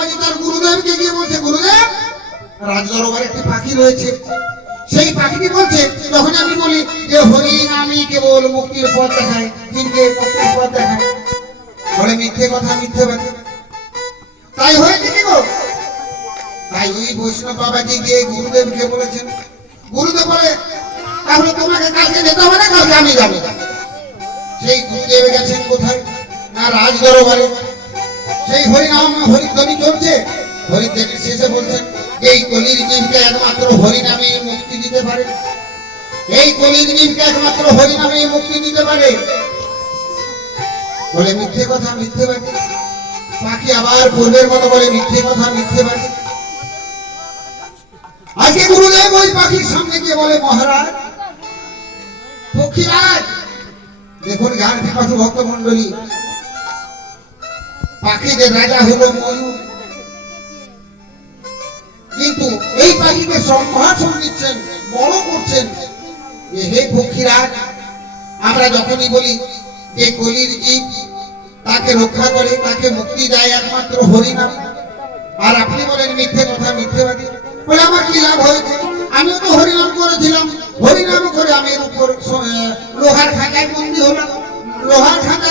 বাবাজি তার গুরুদেবকে গিয়ে বলছে, গুরুদেব রাজদরবারে একটি পাখি রয়েছে, সেই পাখিটি বলছে যখন আমি বলি যে হরি নামই কেবল মুক্তির পথ দেখায়, জিনকে মুক্তির পথ দেখায়, বলে মিথ্যে কথা, মিথ্যে বাদী। তাই হয়েছে কি গো? তাই ওই বৈষ্ণব বাবাজি গিয়ে গুরুদেবকে বলেছেন। গুরুদেব বলে তাহলে তোমাকে কালকে যেতে হবে না, কালকে আমি যাবো। সেই গুরুদেব গেছেন কোথায় না রাজদরবারে। সেই হরিনাম হরিধ্বনি চলছে, হরিধ্বনির শেষে বলছেন এই কলির জীবকে একমাত্র হরি নামে মুক্তি দিতে পারে, এই কলির জীবকে একমাত্র হরি নামে মুক্তি দিতে পারে। বলে মিথ্যে কথা, মিথ্যে বাদী। পাখি আবার পূর্বের মতো বলে মিথ্যে কথা, মিথ্যে বাদী। আজকে গুরুদেব ওই পাখির সামনে গিয়ে বলে মহারাজ, পক্ষীরাজ দেখুন জ্ঞান পিপাসু ভক্ত মন্ডলী, পাখিদের রাজা হলো ময়ূর, কিন্তু এই পাখিকে সম্ভাষণ দিচ্ছেন, বড় করছেন। হে পক্ষীরাজ, আমরা যখনই বলি যে কলির জীব তাকে রক্ষা করে, তাকে মুক্তি দেয় একমাত্র হরিনাম, আর আপনি বলেন মিথ্যে কথা, মিথ্যে বাদী। বলে আমার কি লাভ হয়েছে? আমিও তো হরিনাম করেছিলাম, হরিনাম করে আমি উপর লোহার খাঁচায় বন্দী হলাম, লোহার খাঁচা